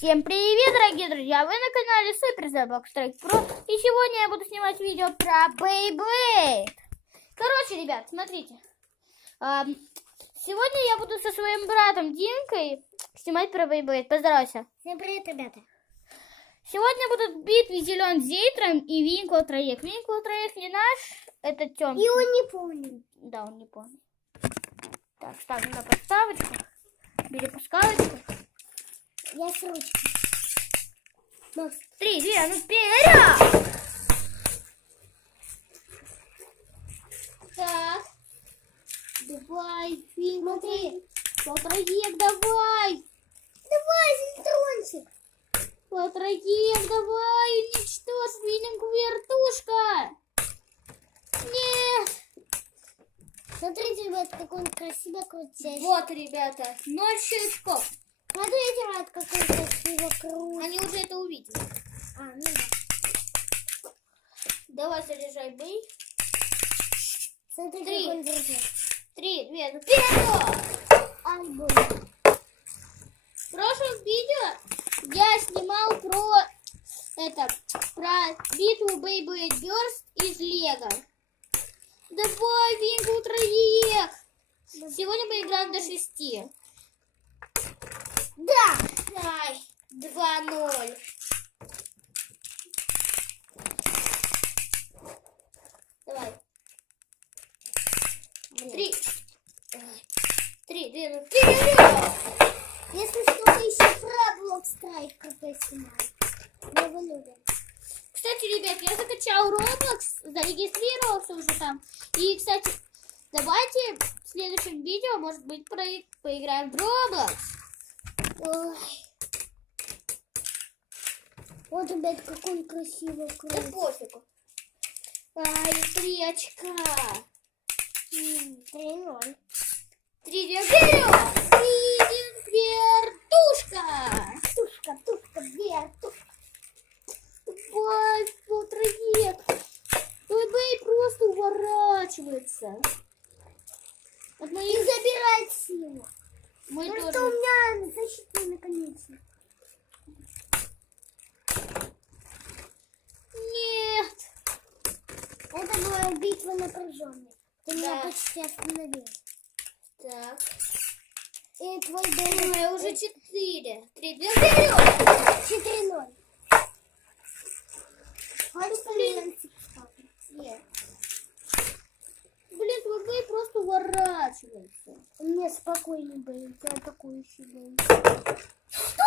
Всем привет, дорогие друзья! Вы на канале Super Zabak Strike Pro. И сегодня я буду снимать видео про Beyblade. Короче, ребят, смотрите. Сегодня я буду со своим братом Димкой снимать про Beyblade. Поздоровайся. Всем привет, ребята. Сегодня будут битвы Зелен с Зейтром и Винкл Троек. Винкл Троек не наш, это Тём. И он не помнит. Да, он не помнит. Так, ставим на подставочку. Перепускалочку. Я с ручкой. 3, 2, ну вперед! Так. Давай, Смотри. Полтроек, давай! Давай, зелентрончик. Полтроек, давай! Уничтожь Вининг вертушка! Нет! Смотрите, ребят, как он красиво крутящий. Вот, ребята, 0 щелчков. Смотрите, ребят, как он красиво крутит. Они уже это увидели. Ну да. Давай, заряжай бей. Смотрите, 3. как он держит. 3, 2, ну вперед! Ай, больно. В прошлом видео я снимал про битву Beyblade Burst из Лего. Давай, Винкл Троек! Сегодня мы играем до 6. Да! Давай, 2-0. Давай. 3. 3, 2, ну вперед! Если что, мы еще Roblox Strike КП снимаем. Мы его любим. Кстати, ребят, я закачал Roblox, зарегистрировался уже там. И, кстати, давайте в следующем видео, может быть, поиграем в Roblox. Ой. Вот, ребят, как он красиво Да крутит. пофигу. Ай, 3 очка. 3-0. 3, 2, вперед! Вертушка! Тушка, вертушка. Давай, полтроек. Бэй просто уворачивается. От И моих... забирает силу. Мы Потому тоже... что у меня защитный наконечник. Нет. Это была битва напряженная. Ты меня Да. почти остановил. Так. И твой дом Ой, уже 4. 3, 2, вперед! 4-0. Хочешь поменять? Нет. Блин, твой бэй просто уворачивается. У меня спокойный бой, у тебя атакующий бой. Что?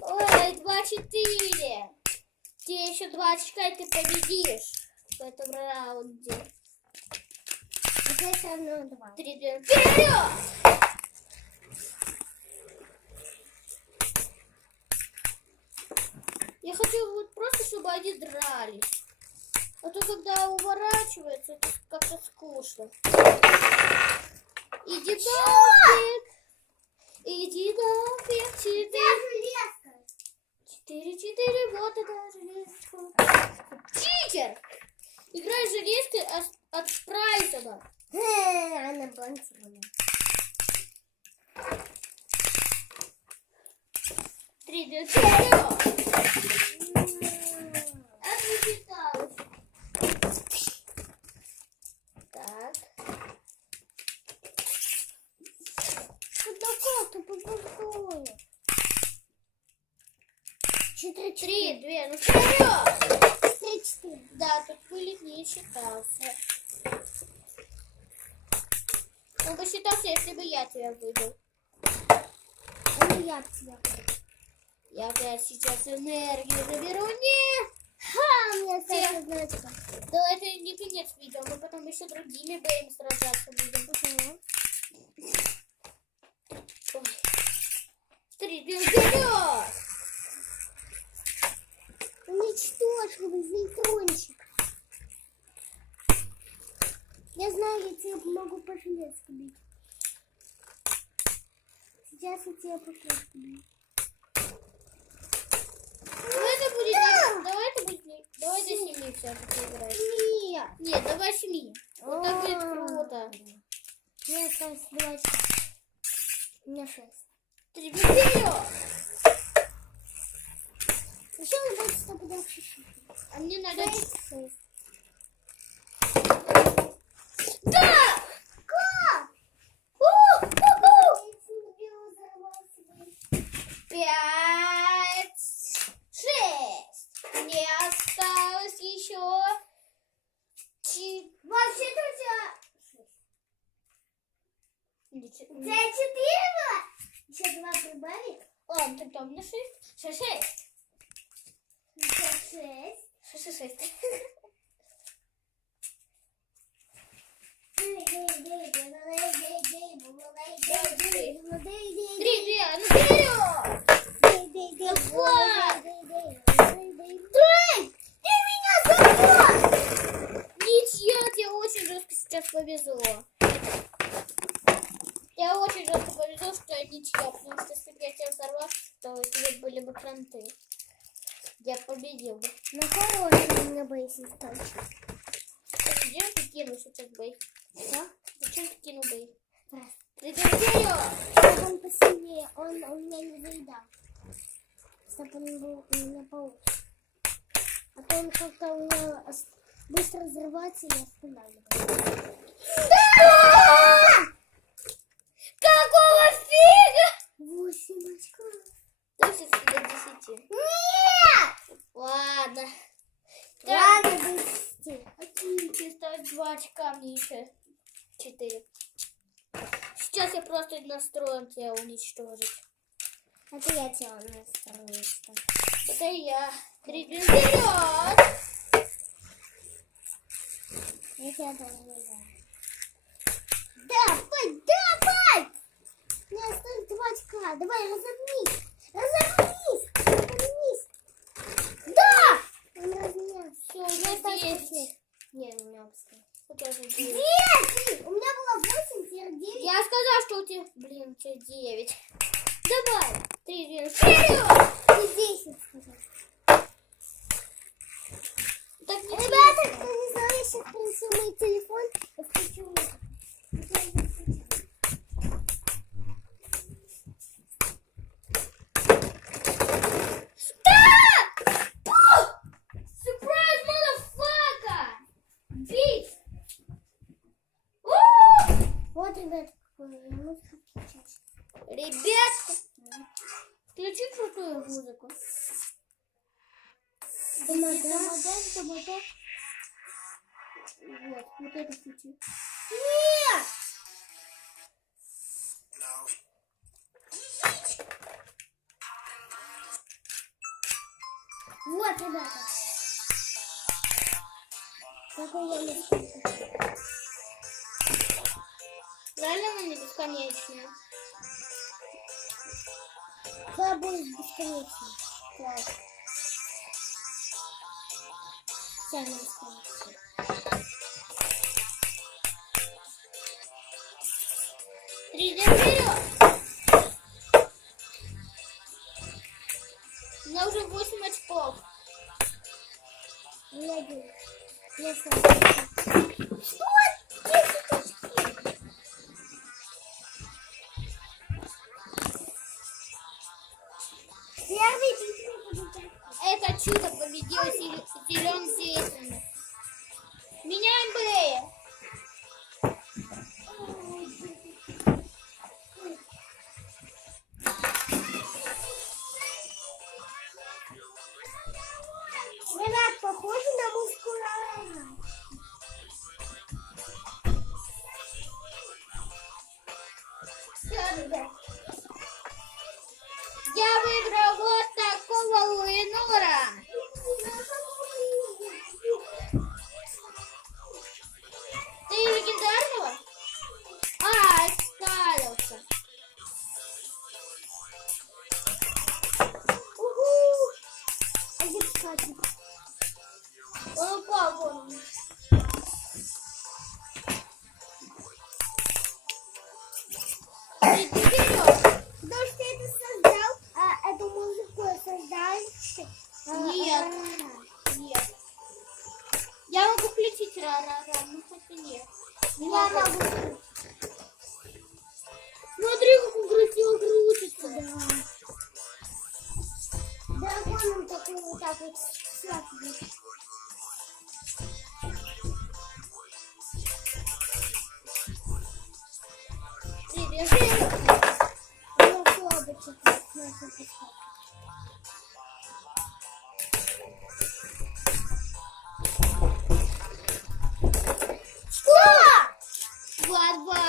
Ой, 2-4. Тебе еще 2 очка, и ты победишь в этом раунде. Это все равно 2. 3, 2, вперед! Я хочу вот просто, чтобы они дрались. А то, когда уворачивается, это как-то скучно. Иди нафиг! Иди нафиг! 4, вот это железка. Читер! Играй железкой от Спрайтона. Она балансировала. 3, 2, вперед! Отвечалось. Так. Куда как-то попустое. 4-4. 3, 2, ну вперед! 3-4. Да, тут вылет не считался. Он бы считался, если бы я тебя выбил. Ну я от тебя буду. Я опять сейчас энергию заберу. Нет! Ха, у меня сразу значка. Да это не конец видео, мы потом еще другими боями сражаться будем. Ой. 3, 2, вперед! Уничтожь его, зелентрончик. Я знаю, я тебе могу по железке бить. Сейчас я тебя по железке бить. Давай это будет все-таки играть. Нет. Нет, до 8. Вот так будет круто. Мне осталось 2 очка. У меня 6. 3 вперед! Еще он будет 100 подав чуть-чуть. А мне надо... 6. Да! Как? 5, 6. Мне осталось еще... Вообще-то у тебя 4 было? Еще 2 прибавить? Ладно, тогда у меня 6. 6. 6. 6. 6. Ничья, тебе очень жестко сейчас повезло. Тебе очень жестко повезло, что я ничья, потому что если бы я тебя взорвал, то тебе были бы кранты. Я победил бы. Ну хороший у меня бейсик стал. Зачем ты кинул сейчас бей? Да? Зачем ты кинул бей? Раз. Ты вперед! Чтобы он посильнее, он у меня не заедал. Чтобы он был у меня получше. А то он как-то у меня быстро взрывается и останавливается. Да! Какого фига? 8 очков. Ты сейчас до 10. Нет! Ладно. Ладно, до 10. Окей, тебе осталось 2 очка, мне еще 4. Сейчас я просто настрою тебя уничтожить. Это я тебя настрою. Это я. 3 вперед! Я тебя даже не знаю. Давай, давай! Мне осталось 2 очка. Давай, разомнись. Разомнись. Разомнись. Да! Он разменялся. Все, уже 10. Нет, у меня обстоит. Вот тоже 9. 10! У меня было 8, теперь 9. Я сказала, что у тебя... Блин, у тебя 9. Давай. 3 вперед! Ты 10 сказал. Так не Ребята, кто не знал, я сейчас принесу мой телефон и включу музыку. Surprise, motherfucker! Bitch! Вот, ребята, какую я музыку включать. Ребятка, включи крутую музыку. Тамада. Вот это включи. Нет! Вот, ребята. Какой я музыку. Реально она не бесконечная. Твоя будет бесконечной. Класс. Вся она бесконечная. Три вперед! У меня уже 8 очков. У меня 9. Я сам. Что? 10 очки. Первый битвы. Это чудо победило силен действенно. Меняем Бэя. Ребят, похоже на музыку Райана. Ра-ра-ра, ну хотя нет. Я могу. Смотри, как он красиво крутится. Да. Драконом такой вот так вот связывает. Я слабо читаю. Два-два.